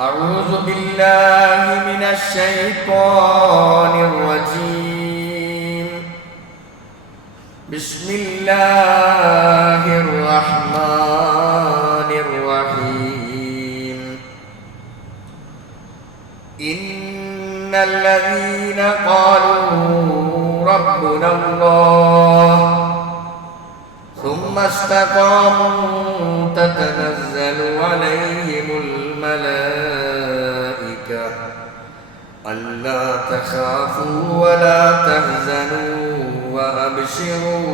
أعوذ بالله من الشيطان الرجيم. بسم الله الرحمن الرحيم. إن الذين قالوا ربنا الله ثم استقاموا تتنزل عليهم الملائكة ألا تخافوا ولا تحزنوا وأبشروا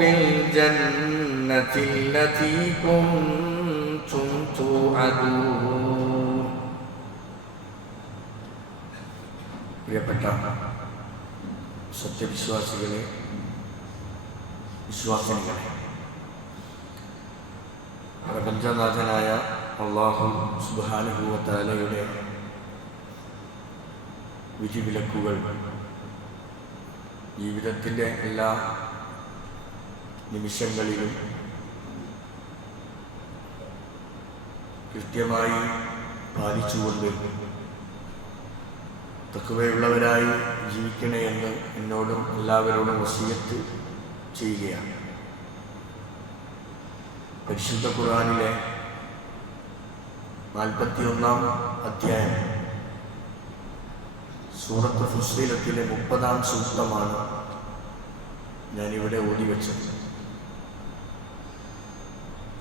بالجنة التي كنتم توعدون. പ്രിയപ്പെട്ട സത്യവിശ്വാസികളെ, വിശ്വാസിനികളെ, പ്രപഞ്ചനാഥനായ അല്ലാഹു സുബ്ഹാനഹു വ തആലയുടെ വിധിവിലക്കുകൾ ജീവിതത്തിൻ്റെ എല്ലാ നിമിഷങ്ങളിലും കൃത്യമായി പാലിച്ചുകൊണ്ട് തഖ്വയുള്ളവരായി ജീവിക്കണേ എന്ന് എന്നോടും എല്ലാവരോടും വസിയത്ത് ചെയ്യുകയാണ്. പരിശുദ്ധ ഖുർആനിലെ 41-ാം അധ്യായം സൂറത്ത് ഫുസ്സിലത്തിലെ 30-ാം സൂക്തമാണ് ഞാനിവിടെ ഓതിവെച്ചത്.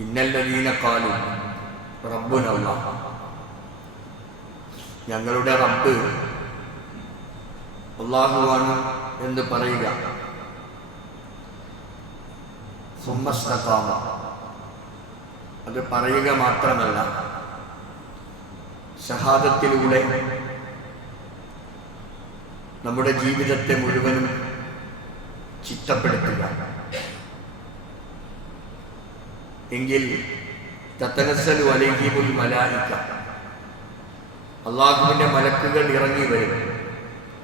ഇന്നല്ലദീന ഖാലു റബ്ബുനല്ലാഹ്, ഞങ്ങളുടെ റബ്ബ് അല്ലാഹുവാണ് എന്ന് പറയുക. സുമ്മസ്തഖാമ, അത് പറയുക മാത്രമല്ല, ഷഹാദത്തിലൂടെ നമ്മുടെ ജീവിതത്തെ മുഴുവനും ചിട്ടപ്പെടുത്തുക. എങ്കിൽ തതനസ്സലു അലൈഹിമുൽ മലായിക, അല്ലാഹുവിൻ്റെ മലക്കുകൾ ഇറങ്ങി വരും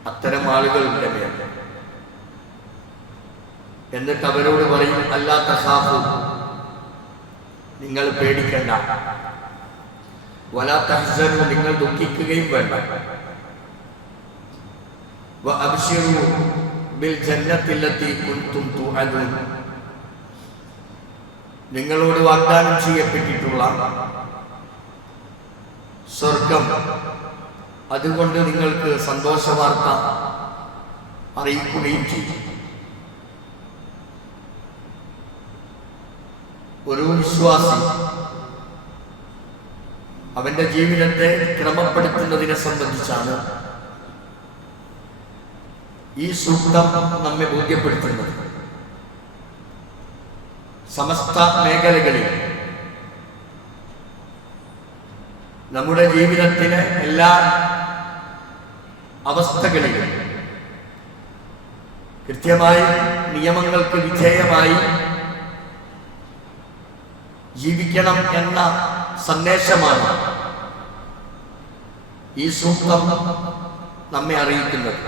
അത്തരം ആളുകളുടെ മേൽ. എന്നിട്ട് അവരോട് പറയും, അല്ലാ തഖാഫു, നിങ്ങൾ പേടിക്കണ്ട, വലാ തഹ്സനു, നിങ്ങൾ ദുഃഖിക്കുകയും വേണ്ട, വഅബ്ശിറൂ ബിൽ ജന്നത്തില്ലത്തി കുൻതും തുഅദൂൻ, നിങ്ങളോട് വാഗ്ദാനം ചെയ്യപ്പെട്ടിട്ടുള്ള സ്വർഗം, അതുകൊണ്ട് നിങ്ങൾക്ക് സന്തോഷവാർത്ത അറിയിക്കുകയും ചെയ്യും. ഒരു വിശ്വാസി അവന്റെ ജീവിതത്തെ ക്രമപ്പെടുത്തുന്നതിനെ സംബന്ധിച്ചാണ് ഈ സൂക്തം നമ്മെ ബോധ്യപ്പെടുത്തുന്നത്. സമസ്ത മേഖലകളിൽ നമ്മുടെ ജീവിതത്തിലെ എല്ലാ അവസ്ഥകളിലും കൃത്യമായി നിയമങ്ങൾക്ക് വിധേയമായി ജീവിക്കണം എന്ന സന്ദേശമാണ് ഈ സൂക്തം നമ്മെ അറിയിക്കുന്നത്.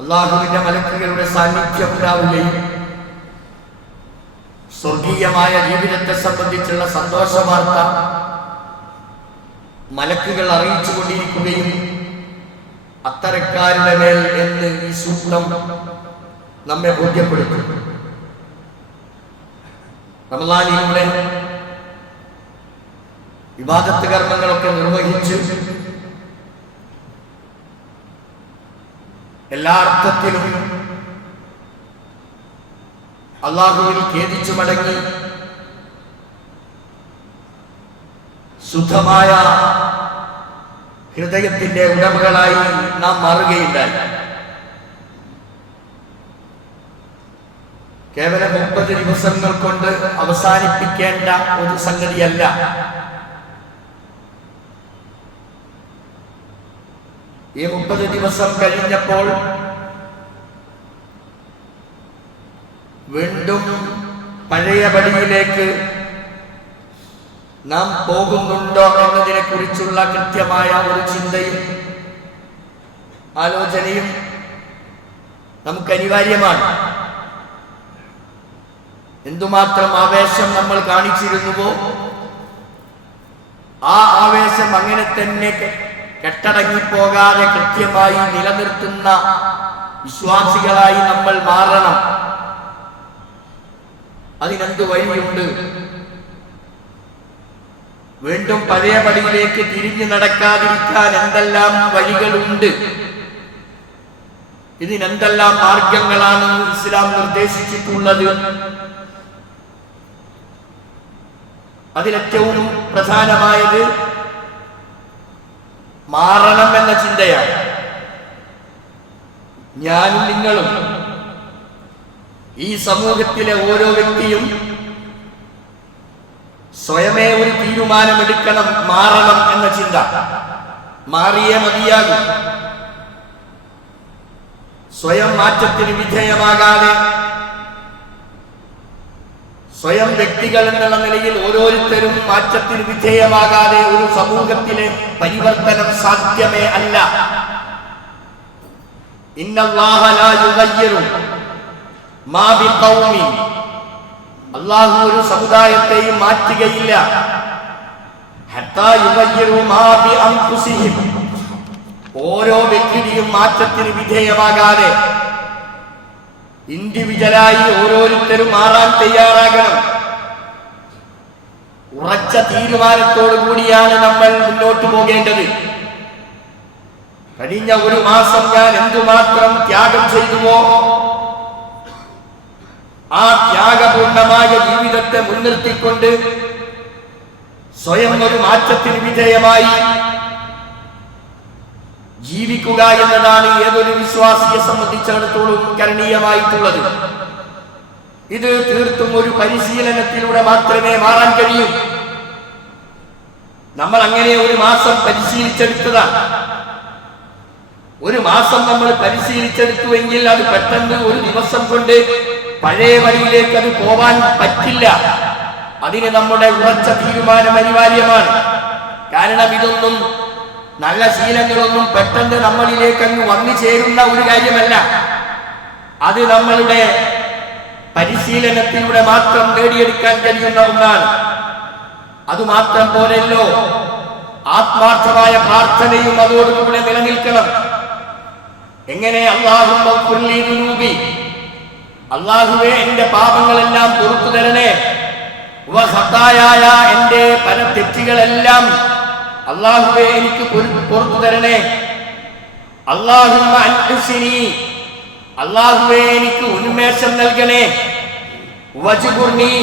അല്ലാഹുവിന്റെ മലക്കുകളുടെ സാന്നിധ്യം ഉണ്ടാവുകയും സ്വർഗീയമായ ജീവിതത്തെ സംബന്ധിച്ചുള്ള സന്തോഷവാർത്ത മലക്കുകൾ അറിയിച്ചുകൊണ്ടിരിക്കുകയും അത്തരക്കാരുടെ മേൽ എന്ന് ഈ സൂക്തം നമ്മെ ബോധ്യപ്പെടുത്തും. റമളാനിലൂടെ ഇബാദത്ത് കർമ്മങ്ങളൊക്കെ നിർവഹിച്ച് എല്ലാ അർത്ഥത്തിലും അല്ലാഹുവിൽ ഖേദിച്ചു മടങ്ങി ശുദ്ധമായ ഹൃദയത്തിന്റെ ഉടമകളായി നാം മാറുകയുണ്ടായി. കേവലം 30 ദിവസങ്ങൾ കൊണ്ട് അവസാനിപ്പിക്കേണ്ട ഒരു സംഗതിയല്ല. ഈ 30 ദിവസം കഴിഞ്ഞപ്പോൾ വീണ്ടും പഴയപടിയിലേക്ക് നാം പോകുന്നുണ്ടോ എന്നതിനെ കുറിച്ചുള്ള കൃത്യമായ ഒരു ചിന്തയും ആലോചനയും നമുക്ക് അനിവാര്യമാണ്. എന്തുമാത്രം ആവേശം നമ്മൾ കാണിച്ചിരുന്നുവോ ആ ആവേശം അങ്ങനെ തന്നെ കെട്ടടങ്ങിപ്പോകാതെ കൃത്യമായി നിലനിർത്തുന്ന വിശ്വാസികളായി നമ്മൾ മാറണം. അതിനെന്ത് വഴിയുണ്ട്? വീണ്ടും പഴയ പടിയിലേക്ക് തിരിഞ്ഞു നടക്കാതിരിക്കാൻ എന്തെല്ലാം വഴികളുണ്ട്? ഇതിനെന്തെല്ലാം മാർഗങ്ങളാണ് ഇസ്ലാം നിർദ്ദേശിച്ചിട്ടുള്ളത്? അതിലേറ്റവും പ്രധാനമായത് മാറണം എന്ന ചിന്തയാണ്. ഞാനും നിങ്ങളും ഈ സമൂഹത്തിലെ ഓരോ വ്യക്തിയും സ്വയമേ ഒരു തീരുമാനമെടുക്കണം, മാറണം എന്ന ചിന്ത. മാറിയേ മതിയാകും. സ്വയം മാറ്റത്തിന് വിധേയമാകാതെ സ്വയം വ്യക്തികൾ എന്നുള്ള നിലയിൽ ഓരോരുത്തരും മാറ്റത്തിന് വിധേയമാകാതെ ഒരു സമൂഹത്തിലെ പരിവർത്തനം സാധ്യമേ അല്ല. ഇന്നല്ലാഹ ലാ യുഗയ്യിറു മാ ബിഖൗമിൻ, അല്ലാഹു ഒരു സമുദായത്തെയും മാറ്റുകയില്ല. ഹത്താ യുഗയ്യിറു മാ ബി അൻഫുസിഹിം, ഓരോ വ്യക്തിയും മാറ്റത്തിന് വിധേയമാകാതെ ഇൻഡിവിജ്വലായി ഓരോരുത്തരും മാറാൻ തയ്യാറാകണം. ഉറച്ച തീരുമാനത്തോടു കൂടിയാണ് നമ്മൾ മുന്നോട്ട് പോകേണ്ടത്. കഴിഞ്ഞ ഒരു മാസം ഞാൻ എന്തുമാത്രം ത്യാഗം ചെയ്തുവോ ആ ത്യാഗപൂർണമായ ജീവിതത്തെ മുൻനിർത്തിക്കൊണ്ട് സ്വയം ഒരു മാറ്റത്തിന് വിധേയമായി ജീവിക്കുക എന്നതാണ് ഏതൊരു വിശ്വാസിയെ സംബന്ധിച്ചിടത്തോളം കരണീയമായിട്ടുള്ളത്. ഇത് തീർത്തും ഒരു പരിശീലനത്തിലൂടെ മാത്രമേ മാറാൻ കഴിയൂ. നമ്മൾ അങ്ങനെ ഒരു മാസം പരിശീലിച്ചെടുത്തതാണ്. ഒരു മാസം നമ്മൾ പരിശീലിച്ചെടുത്തുവെങ്കിൽ അത് പെട്ടെന്ന് ഒരു ദിവസം കൊണ്ട് പഴയ വഴിയിലേക്ക് അത് പോവാൻ പറ്റില്ല. അതിന് നമ്മുടെ ഉറച്ച തീരുമാനം അനിവാര്യമാണ്. കാരണം ഇതൊന്നും, നല്ല ശീലങ്ങളൊന്നും പെട്ടെന്ന് നമ്മളിലേക്ക് അങ്ങ് വന്നു ചേരുന്ന ഒരു കാര്യമല്ല. അത് നമ്മളുടെ പരിശീലനത്തിലൂടെ മാത്രം നേടിയെടുക്കാൻ കഴിയുന്ന ഒന്നാണ്. അതുമാത്രം പോരല്ലോ, ആത്മാർത്ഥമായ പ്രാർത്ഥനയും അതോടുകൂടെ നിലനിൽക്കണം. എങ്ങനെ? അല്ലാഹുവേ എന്റെ പാപങ്ങളെല്ലാം പൊറുത്തു തരണേ, എന്റെ പല തെറ്റുകളെല്ലാം അല്ലാഹുവേ എനിക്ക് പൊറുത്തു തരണേ. അല്ലാഹുമ്മ അൻസിനി, അല്ലാഹുവേ എനിക്ക് ഉന്മേഷം നൽകണേ. വജ്ബുർനി,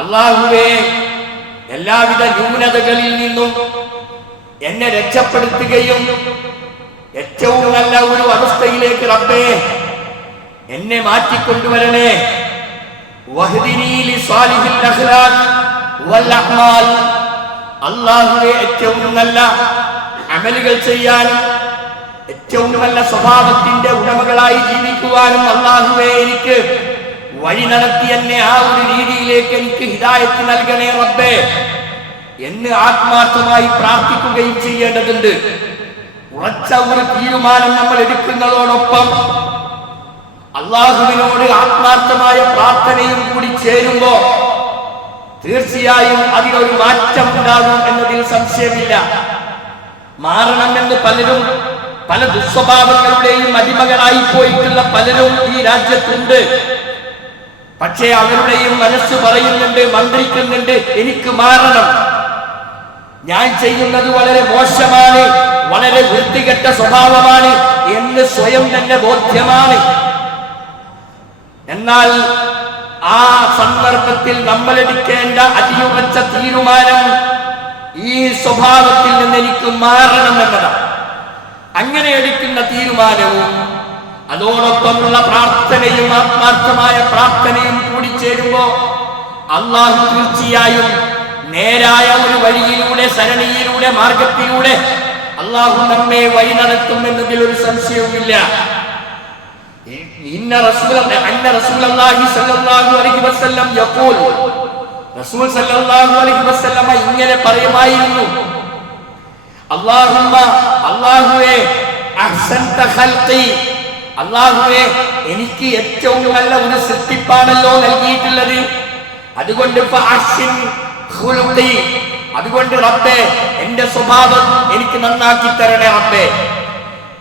അല്ലാഹുവേ എല്ലാവിധ ന്യൂനതകളിൽ നിന്നും എന്നെ രക്ഷപ്പെടുത്തുകയും ഏറ്റവും നല്ല ഒരു അവസ്ഥയിലേക്ക് റബ്ബേ എന്നെ മാറ്റിക്കൊണ്ടുവരണേ. വഹ്ദിനി ലിസ്വാലിഹിൽ അഖ്ലാഖ് വൽ അഅ്മാൽ, അല്ലാഹുവേ ഏറ്റവും നല്ല അമലുകൾ ചെയ്യാനും ഏറ്റവും നല്ല സ്വഭാവത്തിന്റെ ഉടമകളായി ജീവിക്കുവാനും അല്ലാഹുവേ എനിക്ക് വഴി നടത്തി എന്നെ ആ ഒരു രീതിയിലേക്ക് എനിക്ക് ഹിദായത്ത് നൽകണേ റബ്ബേ എന്ന് ആത്മാർത്ഥമായി പ്രാർത്ഥിക്കുകയും ചെയ്യേണ്ടതുണ്ട്. ഉറച്ച ഒരു തീരുമാനം നമ്മൾ എടുക്കുന്നതോടൊപ്പം അല്ലാഹുവിനോട് ആത്മാർത്ഥമായ പ്രാർത്ഥനയും കൂടി ചേരുമ്പോ തീർച്ചയായും അതിനൊരു മാറ്റം ഉണ്ടാകും എന്നതിൽ സംശയമില്ല. മാറണമെന്ന് പലരും പല ദുസ്വഭാവങ്ങളുടെയും അടിമകളായി പോയിട്ടുള്ള പലരും ഈ രാജ്യത്തുണ്ട്. പക്ഷേ അവരുടെയും മനസ്സ് പറയുന്നുണ്ട്, മന്ത്രിക്കുന്നുണ്ട്, എനിക്ക് മാറണം, ഞാൻ ചെയ്യുന്നത് വളരെ മോശമാണ്, വളരെ വൃത്തികെട്ട സ്വഭാവമാണ് എന്ന് സ്വയം തന്നെ ബോധ്യമാണ്. എന്നാൽ ആ സന്ദർഭത്തിൽ നമ്മൾ എടുക്കേണ്ട അതിയുറച്ച തീരുമാനം ഈ സ്വഭാവത്തിൽ നിന്ന് എനിക്ക് മാറണം എന്നതാണ്. അങ്ങനെ എടുക്കുന്ന തീരുമാനവും അതോടൊപ്പമുള്ള പ്രാർത്ഥനയും ആത്മാർത്ഥമായ പ്രാർത്ഥനയും കൂടി ചേരുമ്പോ അല്ലാഹു തീർച്ചയായും നേരായ ഒരു വഴിയിലൂടെ, സരണിയിലൂടെ, മാർഗത്തിലൂടെ അല്ലാഹു നമ്മെ വഴി നടത്തും എന്നതിൽ ഒരു സംശയവുമില്ല. റസൂലുള്ളാഹി സ്വല്ലല്ലാഹു അലൈഹി വസല്ലം യഖൂൽ, റസൂൽ സ്വല്ലല്ലാഹു അലൈഹി വസല്ലം ഇങ്ങനെ പറയുമായിരുന്നു, അല്ലാഹുവേ അഹ്സൻത ഖൽഖി, അല്ലാഹുവേ എനിക്ക് ഏറ്റവും നല്ല ഒരു സൃഷ്ടിപ്പാണല്ലോ നൽകിയിട്ടുള്ളത്. പറയുന്നത്. അതുകൊണ്ട് അതുകൊണ്ട് റബ്ബേ എന്റെ സ്വഭാവം എനിക്ക് നന്നാക്കി തരണേ റബ്ബേ.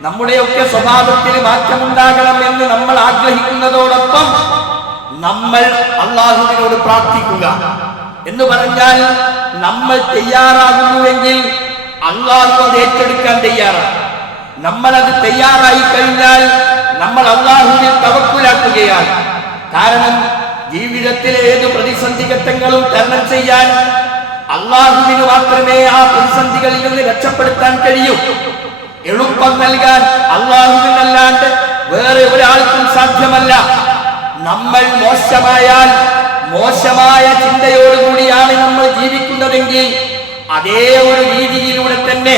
നമ്മുടെയൊക്കെ സ്വഭാവത്തിൽ മാറ്റമുണ്ടാകണം എന്ന് നമ്മൾ ആഗ്രഹിക്കുന്നതോടൊപ്പം നമ്മൾ അല്ലാഹുവിനോട് പ്രാർത്ഥിക്കുക എന്ന് പറഞ്ഞാൽ നമ്മൾ തയ്യാറാകുന്നുവെങ്കിൽ അല്ലാഹു അത് ഏറ്റെടുക്കാൻ തയ്യാറാണ്. നമ്മളത് തയ്യാറായി കഴിഞ്ഞാൽ നമ്മൾ അല്ലാഹുവിൽ തവക്കുലാക്കുകയാണ്. കാരണം ജീവിതത്തിലെ ഏത് പ്രതിസന്ധി ഘട്ടങ്ങളും തരണം ചെയ്യാൻ അല്ലാഹുവിന് മാത്രമേ ആ പ്രതിസന്ധികളിൽ നിന്ന് രക്ഷപ്പെടുത്താൻ കഴിയൂ. എളുപ്പം നൽകാൻ അല്ലാഹുവിനല്ലാണ്ട് വേറെ ഒരാൾക്കും സാധ്യമല്ല. നമ്മൾ മോശമായാൽ മോശമായ ചിന്തയോടുകൂടിയാണ് നമ്മൾ ജീവിക്കുന്നതെങ്കിൽ അതേ ഒരു രീതിയിലൂടെ തന്നെ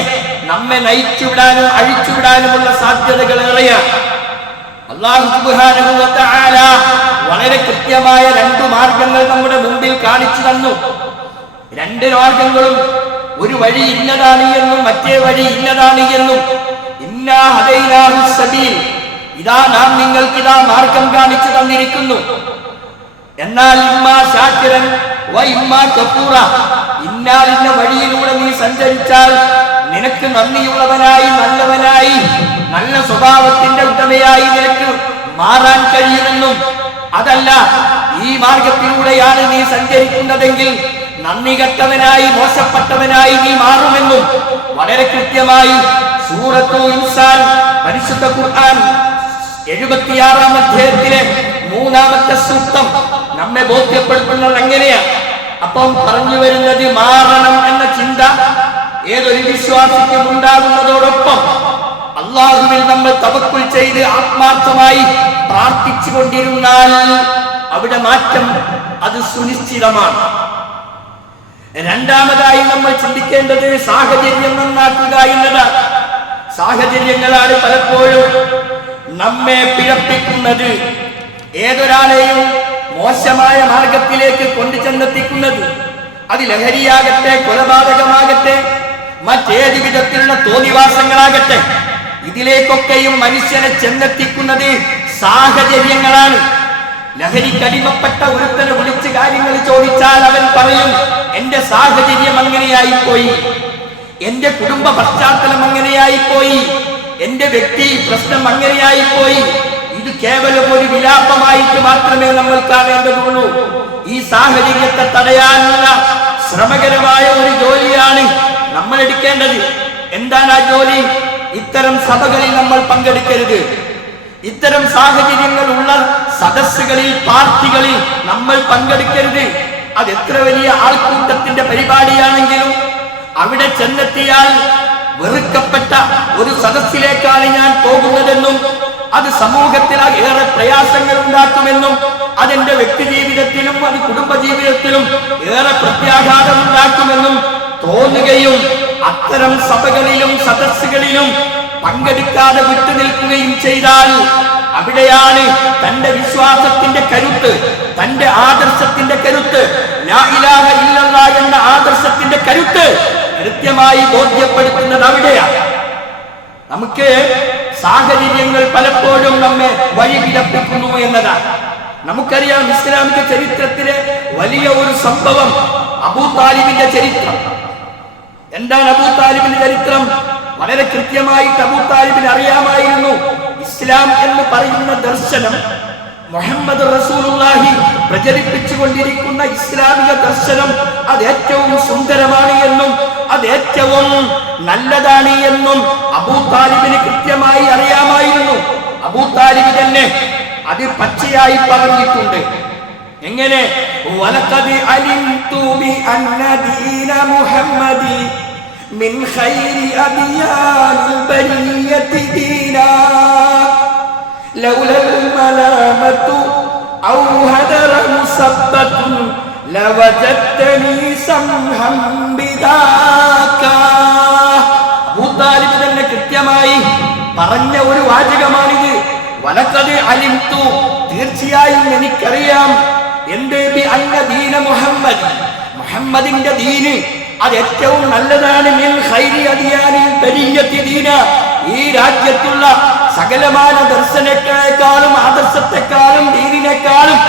നമ്മെ നയിച്ചുവിടാനും അഴിച്ചുവിടാനുമുള്ള സാധ്യതകൾ ഏറെയാണ്. അല്ലാഹു സുബ്ഹാനഹു വ തആല വളരെ കൃത്യമായ 2 മാർഗങ്ങൾ നമ്മുടെ മുമ്പിൽ കാണിച്ചു തന്നു. 2 മാർഗങ്ങളും ഒരു വഴി ഇന്നതാണ് എന്നും മറ്റേ വഴി ഇന്നതാണ് എന്നും. ഇന്നാ ഹദൈനാഹു സബീൽ, ഇതാ നാം നിങ്ങൾക്ക് ഇതാ മാർഗം കാണിച്ചു തന്നിരിക്കുന്നു. എന്നാൽ ഇമ്മാ ശാകിറൻ വ ഇമ്മാ കഫൂറ, ഇന്ന വഴിയിലൂടെ നീ സഞ്ചരിച്ചാൽ നിനക്ക് നന്ദിയുള്ളവനായി നല്ലവനായി നല്ല സ്വഭാവത്തിന്റെ ഉടമയായി നിനക്ക് മാറാൻ കഴിയുമെന്നും, അതല്ല ഈ മാർഗത്തിലൂടെയാണ് നീ സഞ്ചരിക്കുന്നതെങ്കിൽ നന്ദി കെട്ടവനായി മോശപ്പെട്ടവനായി നീ മാറുമെന്നും വളരെ കൃത്യമായി സൂറത്തു ഇൻസാൻ പരിശുദ്ധ ഖുർആൻ 76-ാം അധ്യായത്തിലെ 3-ാമത്തെ സൂക്തം നമ്മെ ബോധ്യപ്പെടുത്തുന്നത് എങ്ങനെയാണ്. അപ്പം പറഞ്ഞു വരുന്നത് മാറണം എന്ന ചിന്ത ഏതൊരു വിശ്വാസിക്കും ഉണ്ടാകുന്നതോടൊപ്പം അല്ലാഹുവിൽ നമ്മൾ തവക്കുൽ ചെയ്ത് ആത്മാർത്ഥമായി പ്രാർത്ഥിച്ചു കൊണ്ടിരുന്നാൽ അവിടെ മാറ്റം അത് സുനിശ്ചിതമാണ്. രണ്ടാമതായി നമ്മൾ ചിന്തിക്കേണ്ടത് സാഹചര്യം നന്നാക്കുക എന്നതാണ്. സാഹചര്യങ്ങളാണ് പലപ്പോഴും നമ്മെ പിഴപ്പിക്കുന്നത്, ഏതൊരാളെയും മോശമായ മാർഗത്തിലേക്ക് കൊണ്ടുചെന്നെത്തിക്കുന്നത്. അത് ലഹരിയാകട്ടെ, കൊലപാതകമാകട്ടെ, മറ്റേത് വിധത്തിലുള്ള തോന്നിവാസങ്ങളാകട്ടെ, ഇതിലേക്കൊക്കെയും മനുഷ്യനെ ചെന്നെത്തിക്കുന്നത് സാഹചര്യങ്ങളാണ്. ലഹരിക്കടിമപ്പെട്ട ഒരുത്തനെ വിളിച്ച് കാര്യങ്ങൾ ചോദിച്ചാൽ അവൻ പറയും, എന്റെ സാഹചര്യം അങ്ങനെയായിപ്പോയി, എന്റെ കുടുംബ പശ്ചാത്തലം അങ്ങനെയായിപ്പോയി, എന്റെ വ്യക്തി പ്രശ്നം അങ്ങനെയായിപ്പോയി. ഇത് കേവലം ഒരു വിലാപമായിട്ട് മാത്രമേ നമ്മൾ കാണേണ്ടതുള്ളൂ. ഈ സാഹചര്യത്തെ തടയാനുള്ള ശ്രമകരമായ ഒരു ജോലിയാണ് നമ്മൾ എടുക്കേണ്ടത്. എന്താണ് ആ ജോലി? ഇത്തരം സഭകളിൽ നമ്മൾ പങ്കെടുക്കരുത്. ഇത്തരം സാഹചര്യങ്ങൾ ഉള്ള സദസ്സുകളിൽ, പാർട്ടികളിൽ നമ്മൾ പങ്കെടുക്കരുത്. അത് എത്ര വലിയ ആൾക്കൂട്ടത്തിന്റെ പരിപാടിയാണെങ്കിലും അവിടെ ചെന്നെത്തിയാൽ വെറുക്കപ്പെട്ട ഒരു സദസ്സിലേക്കാണ് ഞാൻ പോകുന്നതെന്നും അത് സമൂഹത്തിൽ ഏറെ പ്രയാസങ്ങൾ ഉണ്ടാക്കുമെന്നും അതെന്റെ വ്യക്തി ജീവിതത്തിലും അത് കുടുംബ ജീവിതത്തിലും ഏറെ പ്രത്യാഘാതം ഉണ്ടാക്കുമെന്നും തോന്നുകയും അത്തരം സഭകളിലും സദസ്സുകളിലും പങ്കെടുക്കാതെ വിട്ടുനിൽക്കുകയും ചെയ്താൽ അവിടെയാണ് തന്റെ വിശ്വാസത്തിന്റെ കരുത്ത്, തന്റെ ആദർശത്തിന്റെ കരുത്ത്, ലാ ഇലാഹ ഇല്ലല്ലാഹ് എന്ന ആദർശത്തിന്റെ കരുത്ത് കൃത്യമായി ബോധ്യപ്പെടുത്തുന്നത് അവിടെയാണ്. നമുക്ക് സാഹചര്യങ്ങൾ പലപ്പോഴും നമ്മെ വഴിപിഴപ്പിക്കുന്നു എന്നതാണ്. നമുക്കറിയാം ഇസ്ലാമിക ചരിത്രത്തിലെ വലിയ ഒരു സംഭവം അബൂ താലിബിന്റെ ചരിത്രം. എന്താണ് അബൂ താലിബിന്റെ ചരിത്രം? വളരെ കൃത്യമായിട്ട് അബൂ താലിബിന് അറിയാമായിരുന്നു ഇസ്ലാം എന്ന് പറയുന്ന ദർശനം, മുഹമ്മദ് റസൂലുള്ളാഹി പ്രചരിപ്പിച്ചുകൊണ്ടിരിക്കുന്ന ഇസ്ലാമിക ദർശനം അത് ഏറ്റവും സുന്ദരമാണ് എന്നും അത് ഏറ്റവും നല്ലതാണ് എന്നും അബൂ താലിബിന് കൃത്യമായി അറിയാമായിരുന്നു. അബൂ താലിബ് തന്നെ അത് പച്ചയായി പറഞ്ഞിട്ടുണ്ട്. എങ്ങനെ? വലഖദ് അലിംതു ബി അന്ന ദീന മുഹമ്മദി മിൻ ഖൈരി അദിയാനിൽ ബരിയത്തി ദീനാ ലൗലൽ മലാമതു ഔ ഹദറ മുസബ്ബത്തുൻ ലവജത്തനി സംഹം ബിദാക. അബൂ താലിബ് തന്നെ കൃത്യമായി പറഞ്ഞ ഒരു വാചകമാണിത്. വലഖദ് അലിംതു, തീർച്ചയായും എനിക്കറിയാം, എന്റെ ബി അന്ന ദീന മുഹമ്മദ്, മുഹമ്മദിന്റെ ദീന് അത് ഏറ്റവും നല്ലതാണ്. മിൻ ഖൈരി അദിയാനിൽ ബരിയത്തി ദീന, ഈ രാജ്യത്തുള്ള സകലമാന ദർശനങ്ങളെക്കാളും ആദർശത്തെക്കാളും ദീനിനേക്കാളും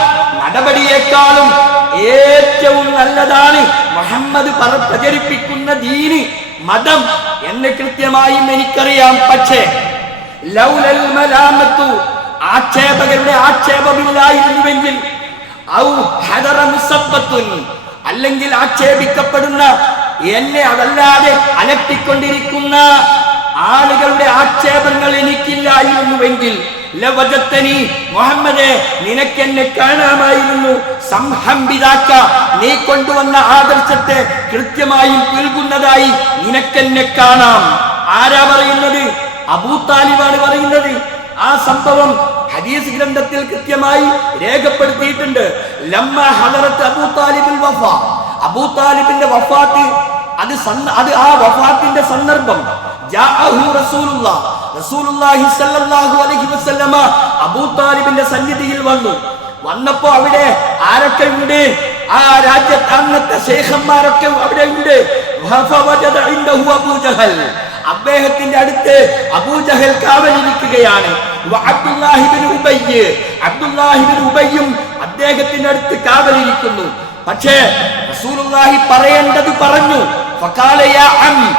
നടപടിയേക്കാളും ദീനിനേക്കാളും ഏറ്റവും നല്ലതാണ് മുഹമ്മദ് പ്രചരിപ്പിക്കുന്ന ദീന്, മതം എന്ന് കൃത്യമായും എനിക്കറിയാം. പക്ഷേ ലൗലൽ മലാമത്തു, ആക്ഷേപകരുടെ ആക്ഷേപമില്ലായിരുന്നുവെങ്കിൽ, ഔ ഹദറ മുസബ്ബത്തുൻ, അല്ലെങ്കിൽ ആക്ഷേപിക്കപ്പെടുന്ന എന്നെ അതല്ലാതെ അലട്ടിക്കൊണ്ടിരിക്കുന്ന ആളുകളുടെ ആക്ഷേപങ്ങൾ എനിക്കില്ലായിരുന്നുവെങ്കിൽ, ലവജത്തനി, മുഹമ്മദേ നിനക്കെന്നെ കാണാമായിരുന്നു. സംഹംബിതാക്ക, നീ കൊണ്ടുവന്ന ആദർശത്തെ കൃത്യമായും പുൽകുന്നതായി നിനക്കെന്നെ കാണാം. ആരാ പറയുന്നത്? അബൂ താലിബാണ് പറയുന്നത്. ആ സംഭവം ഹദീസ് ഗ്രന്ഥത്തിൽ കൃത്യമായി രേഖപ്പെടുത്തിയിട്ടുണ്ട്. ലമ്മ ഹദറത്ത് അബൂ താലിബുൽ വഫാ, അബൂ താലിബിന്റെ വഫാത്ത്, അത് ആ വഫാത്തിന്റെ സന്ദർഭം, ജാഅഹു റസൂലുള്ളാഹി സ്വല്ലല്ലാഹു അലൈഹി വസല്ലമ അബൂ താലിബിന്റെ സന്നിധിയിൽ വന്നപ്പോ അവിടെ ആരൊക്കെ ഉണ്ട്? ആ രാജ്യത്ത് അന്നത്തെ ശൈഖന്മാരൊക്കെ അവിടെ ഉണ്ട്. അദ്ദേഹത്തിന്റെ അടുത്ത് അബൂജഹൽ കാവലിരിക്കുകയാണ്. അബ്ദുല്ലാഹിബ്നു ഉബയ്യും അദ്ദേഹത്തിന്റെ അടുത്ത് കാവലിരിക്കുന്നു. പക്ഷേ റസൂലുള്ളാഹി പറയേണ്ടത് പറഞ്ഞു. ഫഖാല യാ അമ്മി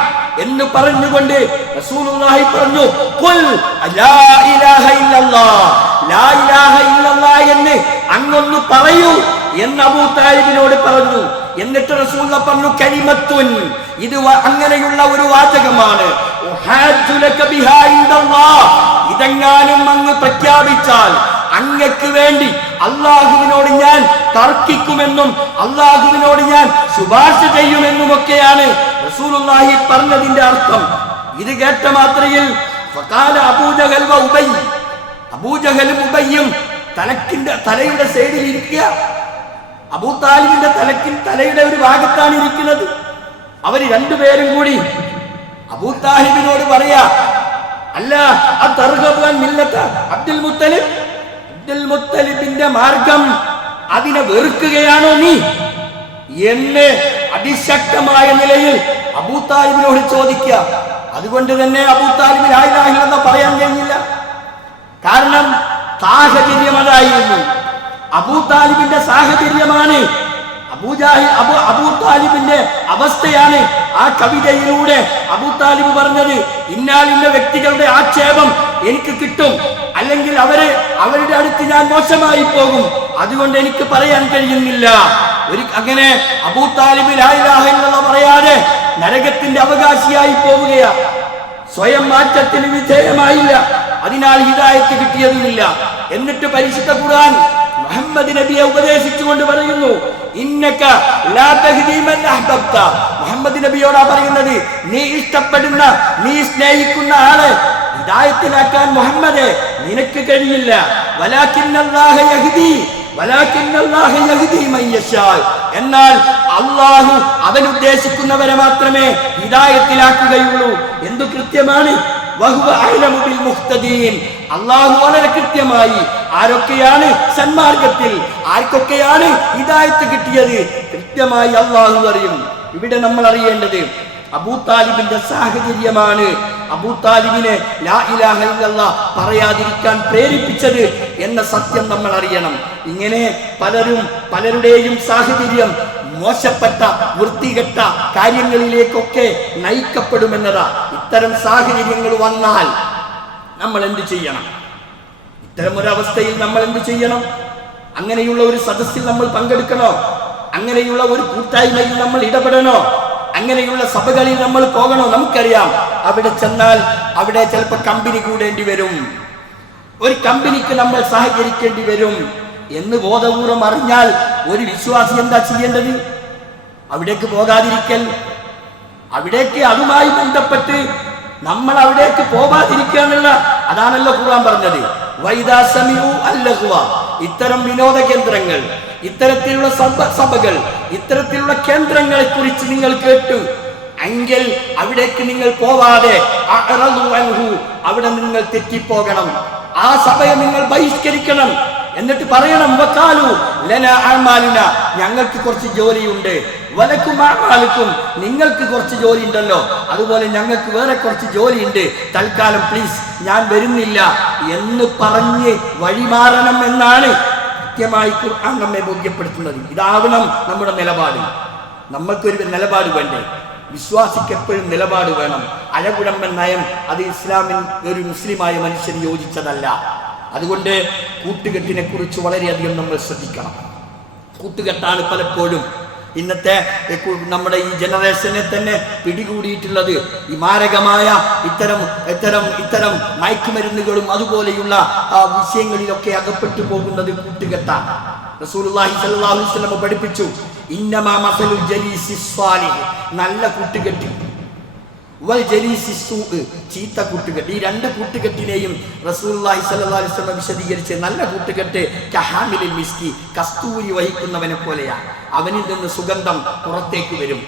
എന്ന് പറഞ്ഞുകൊണ്ട് റസൂലുള്ളാഹി പറഞ്ഞു, ഖുൽ ലാ ഇലാഹ ഇല്ലല്ലാഹ്, ലാ ഇലാഹ ഇല്ലല്ലാഹ് എന്ന് അങ്ങൊന്ന് പറയൂ എന്ന് അബൂ താലിബിനോട് പറഞ്ഞു. എന്നിട്ട് റസൂലുള്ളാഹി പറഞ്ഞു, കലിമത്തുൻ, ഇത് അങ്ങനെയുള്ള ഒരു വാചകമാണ്, ഉഹാജ്ജു ലക ബിഹാ ഇൻദല്ലാഹ്, ഇതെങ്ങാനും അങ്ങ് പ്രഖ്യാപിച്ചാൽ അങ്ങക്ക് വേണ്ടി അല്ലാഹുവിനോട് ഞാൻ തർക്കിക്കുമെന്നും അല്ലാഹുവിനോട് ഞാൻ ശുപാർശ ചെയ്യുമെന്നുമൊക്കെയാണ് റസൂലുള്ളാഹി പറഞ്ഞതിന്റെ അർത്ഥം. ഇത് കേട്ട മാത്രയിൽ ഫഖാല അബൂജഹൽ വ ഉബൈ, അബൂജഹലും ഉബയ്യും തലയുടെ സൈഡിൽ ഇരിക്കുക. അബൂ താലിബിന്റെ തലയുടെ ഒരു ഭാഗത്താണ് ഇരിക്കുന്നത്. അവര് രണ്ടുപേരും കൂടി അബൂ താലിബിനോട് പറയാ, അല്ല അബ്ദുൽ മുത്തലിബിന്റെ മാർഗം അതിനെ വെറുക്കുകയാണോ നീ എന്ന് അതിശക്തമായ നിലയിൽ അബൂ താലിബിനോട് ചോദിക്കുക. അതുകൊണ്ട് തന്നെ അബൂ താലിബിന് ലാ ഇലാഹ ഇല്ലല്ലാഹ് പറയാൻ കഴിഞ്ഞില്ല. കാരണം സാഹചര്യം അതായിരുന്നു. അബൂ താലിബിന്റെ സാഹചര്യമാണ്, അബൂ താലിബിന്റെ അവസ്ഥയാണ് ആ കവിതയിലൂടെ അബൂ താലിബ് പറഞ്ഞത്. ഇന്നാലിന്ന വ്യക്തികളുടെ ആക്ഷേപം എനിക്ക് കിട്ടും, അല്ലെങ്കിൽ അവരുടെ അടുത്ത് ഞാൻ മോശമായി പോകും, അതുകൊണ്ട് എനിക്ക് പറയാൻ കഴിയുന്നില്ല. അങ്ങനെ അബൂ താലിബ് ലാ ഇലാഹ ഇല്ലല്ലാഹ് പറയാതെ നരകത്തിന്റെ അവകാശിയായി പോവുകയാ. സ്വയം മാറ്റത്തിന് വിധേയമായില്ല, അതിനാൽ ഹിദായത്ത് കിട്ടിയതുമില്ല. എന്നിട്ട് പരിശുദ്ധ ഖുർആൻ മുഹമ്മദ് നബിയെ ഉപദേശിച്ചുകൊണ്ട് പറയുന്നു, ഇന്നക ലാ തഹ്ദീ മൻ അഹ്ബബ്ത, മുഹമ്മദ് നബിയോടാ പറയുന്നത്, നീ ഇഷ്ടപ്പെടുന്ന, നീ സ്നേഹിക്കുന്ന ആളെ ഹിദായത്തിലാക്കാൻ മുഹമ്മദേ നിനക്ക് കഴിയില്ല. വലാകിന്നല്ലാഹ യഹ്ദീ മൻ യശാ, എന്നാൽ അല്ലാഹു അവൻ ഉദ്ദേശിക്കുന്നവരെ മാത്രമേ ഹിദായത്തിലാക്കുകയുള്ളൂ. എന്തു കൃത്യമാണ്, വഹുവ അഅലമു ബിൽ മുഹ്തദീൻ, അല്ലാഹു വളരെ കൃത്യമായി ആരൊക്കെയാണ് സന്മാർഗത്തിൽ, ആർക്കൊക്കെയാണ് ഹിദായത്ത് കിട്ടിയത് കൃത്യമായി അല്ലാഹു അറിയും. ഇവിടെ നമ്മൾ അറിയേണ്ടത് അബൂ താലിബിന്റെ സാഹചര്യമാണ് അബൂ താലിബിനെ ലാ ഇലാഹ ഇല്ലല്ലാഹ് പറയാതിരിക്കാൻ പ്രേരിപ്പിച്ചത് എന്ന സത്യം നമ്മൾ അറിയണം. ഇങ്ങനെ പലരുടെയും സാഹചര്യം മോശപ്പെട്ട വൃത്തികെട്ട കാര്യങ്ങളിലേക്കൊക്കെ നയിക്കപ്പെടുമെന്നതാ. ഇത്തരം സാഹചര്യങ്ങൾ വന്നാൽ നമ്മൾ എന്ത് ചെയ്യണം? ഇത്തരം ഒരവസ്ഥയിൽ നമ്മൾ എന്ത് ചെയ്യണം? അങ്ങനെയുള്ള ഒരു സദസ്സിൽ നമ്മൾ പങ്കെടുക്കണോ? അങ്ങനെയുള്ള ഒരു കൂട്ടായ്മയിൽ നമ്മൾ ഇടപെടണോ? അങ്ങനെയുള്ള സഭകളിൽ നമ്മൾ പോകണോ? നമുക്കറിയാം, അവിടെ ചെന്നാൽ അവിടെ ചിലപ്പോൾ കമ്പനി കൂടേണ്ടി വരും, ഒരു കമ്പനിക്ക് നമ്മൾ സഹകരിക്കേണ്ടി വരും എന്ന് ബോധപൂർവം അറിഞ്ഞാൽ ഒരു വിശ്വാസി എന്താ ചെയ്യേണ്ടത്? അവിടേക്ക് പോകാതിരിക്കൽ. അവിടേക്ക് അതുമായി ബന്ധപ്പെട്ട് നമ്മൾ അവിടേക്ക് പോകാതിരിക്കുക എന്നുള്ള അതാണല്ലോ ഖുർആൻ പറഞ്ഞത്. വൈദാ സമിഉ അല്ലഹ്വ, ഇത്തരം വിനോദ കേന്ദ്രങ്ങൾ, ഇത്തരത്തിലുള്ള സഭകൾ, ഇത്തരത്തിലുള്ള കേന്ദ്രങ്ങളെ കുറിച്ച് നിങ്ങൾ കേട്ടു എങ്കിൽ അവിടേക്ക് നിങ്ങൾ പോവാതെ അവിടെ നിങ്ങൾ തെറ്റിപ്പോകണം. ആ സഭയെ നിങ്ങൾ ബഹിഷ്കരിക്കണം. എന്നിട്ട് പറയണം, വഖാലു ലനാ അഅമാലുന, ഞങ്ങൾക്ക് കുറച്ച് ജോലിയുണ്ട്, വലക്കും അഅമാലുക്കും, നിങ്ങൾക്ക് കുറച്ച് ജോലി ഉണ്ടല്ലോ, അതുപോലെ ഞങ്ങൾക്ക് വേറെ കുറച്ച് ജോലിയുണ്ട്, തൽക്കാലം പ്ലീസ് ഞാൻ വരുന്നില്ല എന്ന് പറഞ്ഞ് വഴിമാറണം എന്നാണ് കൃത്യമായി ഖുർആൻ നമ്മെ ബോധ്യപ്പെടുത്തുന്നത്. ഇതാവണം നമ്മുടെ നിലപാട്. നമ്മൾക്കൊരു നിലപാട് വേണ്ടേ? വിശ്വാസിക്ക് എപ്പോഴും നിലപാട് വേണം. അഴകുഴമ്പൻ നയം അത് ഇസ്ലാമിൽ ഒരു മുസ്ലിമായ മനുഷ്യന് യോജിച്ചതല്ല. അതുകൊണ്ട് കൂട്ടുകെട്ടിനെ കുറിച്ച് വളരെയധികം നമ്മൾ ശ്രദ്ധിക്കണം. കൂട്ടുകെട്ടാണ് പലപ്പോഴും ഇന്നത്തെ നമ്മുടെ ഈ ജനറേഷനെ തന്നെ പിടികൂടിയിട്ടുള്ളത്. ഈ മാരകമായ ഇത്തരം മയക്കുമരുന്നുകളും അതുപോലെയുള്ള വിഷയങ്ങളിലൊക്കെ അകപ്പെട്ടു പോകുന്നത് കൂട്ടുകെട്ടാണ്. റസൂലുള്ളാഹി സ്വല്ലല്ലാഹു അലൈഹി വസല്ലം പഠിപ്പിച്ചു, ഇന്നമാ മസലുൽ ജലീസി സ്വാലിഹ്, നല്ല കൂട്ടുകെട്ട്, വൽ ജലീസി സൂഅ്, ചീത്ത കൂട്ടുകെട്ട്. ഈ രണ്ട് കൂട്ടുകെട്ടിനെയും റസൂലുള്ളാഹി സ്വല്ലല്ലാഹു അലൈഹി വസല്ലം വിശദീകരിച്ച്, നല്ല കൂട്ടുകെട്ട് കഹാമിലിൽ മിസ്കി, കസ്തൂരി വഹിക്കുന്നവനെ പോലെയാണ്. അവനിൽ നിന്ന് സുഗന്ധം പുറത്തേക്ക് വരും.